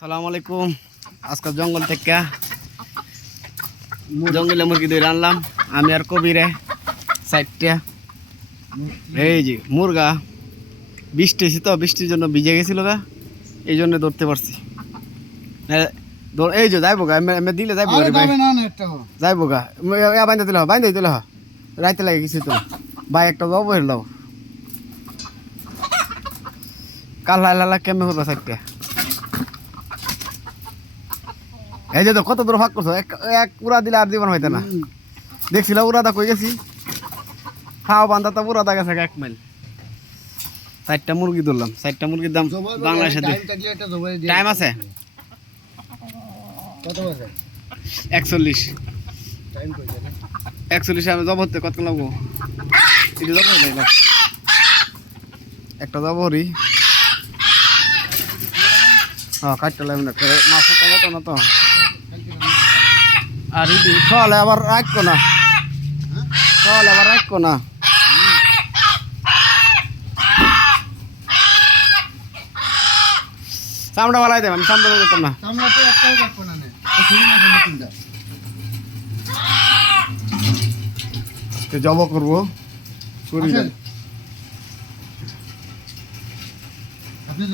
সালাম আলাইকুম। আজকাল জঙ্গল থেকে জঙ্গলে মুরগি ধরে আনলাম। আমি আর কবিরে সাইডটা এই যে মুরগা। বৃষ্টি হয়েছে তো বৃষ্টির জন্য ভিজে গেছিল গা। এই জন্য ধরতে পারছি। এই যে যাইবো গা। এমনি দিলে যাইবো যাইবো গা। বাইন্দা দিলে বাইন্দা দিলে রাইতে লাগে কিছু তো। ভাই একটা যাব হেলাও কাল লালা কেমন হলো সাইডটা এই যে তো কত দূর ভাগ করছ? এক এক উড়া দিলে আর জীবন হইতে না। দেখছিল উড়াদা কই গেছি? খাওয়া বান্ধা তো উড়াদা গেছে এক মাইল। চারটা মুরগি ধরলাম। চারটা মুরগির দাম বাংলাদেশে টাইম আছে? একচল্লিশ। একচল্লিশ আমি জব হতে কত লাগবো? এটা জব। একটা জব হরি কাটতে লাগবে না করে মাছ তো তো না তো। আর ইদি সকালে আবার রাখব না। সকালে আবার রাখব না। চামড়া বালাই দেব আমি চামড়া দিতাম না। আমরা তো একটাও রাখব না নে। তো শুনি না শুনি তিনটা তো জব করব। আপনি